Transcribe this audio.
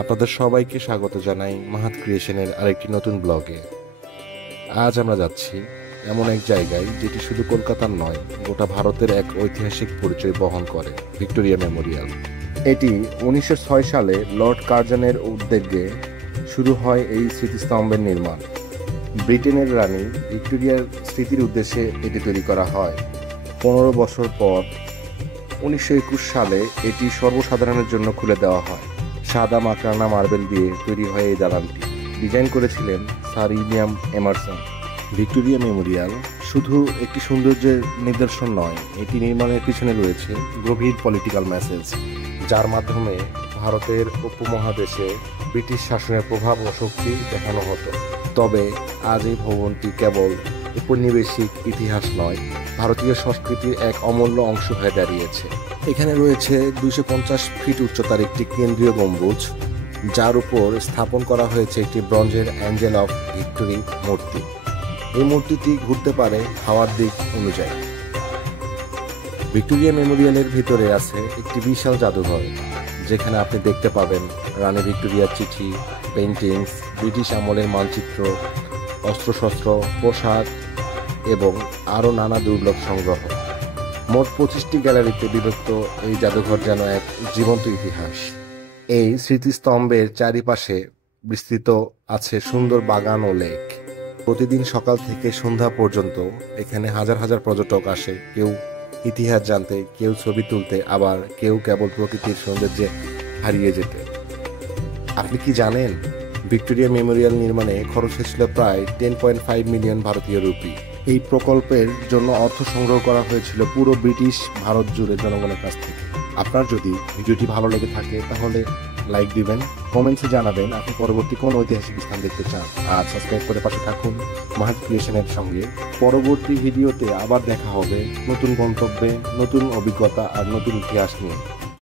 আপনাদের সবাইকে স্বাগত জানাই মাহাত ক্রিয়েশনের আরেকটি নতুন ব্লগে। আজ আমরা যাচ্ছি এমন এক জায়গায় যেটি শুধু কলকাতার নয়, গোটা ভারতের এক ঐতিহাসিক পরিচয় বহন করে, ভিক্টোরিয়া মেমোরিয়াল। এটি 1906 সালে লর্ড কার্জনের উদ্যোগে শুরু হয় এই স্মৃতিস্তম্ভের নির্মাণ। ব্রিটেনের রানী ভিক্টোরিয়ার স্মৃতির উদ্দেশ্যে এটি তৈরি করা হয়। 15 বছর পর 1921 সালে এটি সর্বসাধারণের জন্য খুলে দেওয়া হয়। সাদা মাকড়ানা মার্বেল দিয়ে তৈরি হয় এই দালানটি। ডিজাইন করেছিলেন sir William Emerson. Victoria Memorial শুধু একটি সৌন্দর্যের নিদর্শন নয়, এটি নির্মাণের পিছনে রয়েছে গভীর পলিটিক্যাল মেসেজ, যার মাধ্যমে ভারতের উপমহাদেশে ব্রিটিশ শাসনের প্রভাব ও শক্তি দেখানো হতো। তবে আজ এই ভবনটি কেবল উপনিবেশিক ইতিহাস নয়, ভারতীয় সংস্কৃতির এক অমূল্য অংশ হয়ে দাঁড়িয়েছে। এখানে রয়েছে 250 ফিট উচ্চতার একটি কেন্দ্রীয় গম্বুজ, যার উপর স্থাপন করা হয়েছে একটি ব্রোঞ্জের অ্যাঞ্জেল অফ ভিক্টোরি মূর্তি। এই মূর্তিটি ঘুরতে পারে হাওয়ার দিক অনুযায়ী। ভিক্টোরিয়া মেমোরিয়ালের ভিতরে আছে একটি বিশাল জাদুঘর, যেখানে আপনি দেখতে পাবেন রানী ভিক্টোরিয়ার চিঠি, পেইন্টিংস, ব্রিটিশ আমলের মানচিত্র, অস্ত্রশস্ত্র, পোশাক এবং আরও নানা দুর্লভ সংগ্রহ। মোট 25টি গ্যালারিতে বিভক্ত এই জাদুঘর যেন এক জীবন্ত ইতিহাস। এই স্মৃতিস্তম্ভের চারিপাশে বিস্তৃত আছে সুন্দর বাগান ও লেক। প্রতিদিন সকাল থেকে সন্ধ্যা পর্যন্ত এখানে হাজার হাজার পর্যটক আসে, কেউ ইতিহাস জানতে, কেউ ছবি তুলতে, আবার কেউ কেবল প্রকৃতির সৌন্দর্যে হারিয়ে যেতে। আপনি কি জানেন, ভিক্টোরিয়া মেমোরিয়াল নির্মাণে খরচ হয়েছিল প্রায় 10.5 মিলিয়ন ভারতীয় রুপি। এই প্রকল্পের জন্য অর্থ সংগ্রহ করা হয়েছিল পুরো ব্রিটিশ ভারত জুড়ে জনগণের কাছ থেকে। আপনার যদি ভিডিওটি ভালো লেগে থাকে তাহলে লাইক দিবেন, কমেন্টসে জানাবেন আপনি পরবর্তী কোন ঐতিহাসিক স্থান দেখতে চান, আর সাবস্ক্রাইব করে পাশে থাকুন মাহাত ক্রিয়েশনের সঙ্গে। পরবর্তী ভিডিওতে আবার দেখা হবে নতুন গন্তব্যে, নতুন অভিজ্ঞতা আর নতুন ইতিহাস নিয়ে।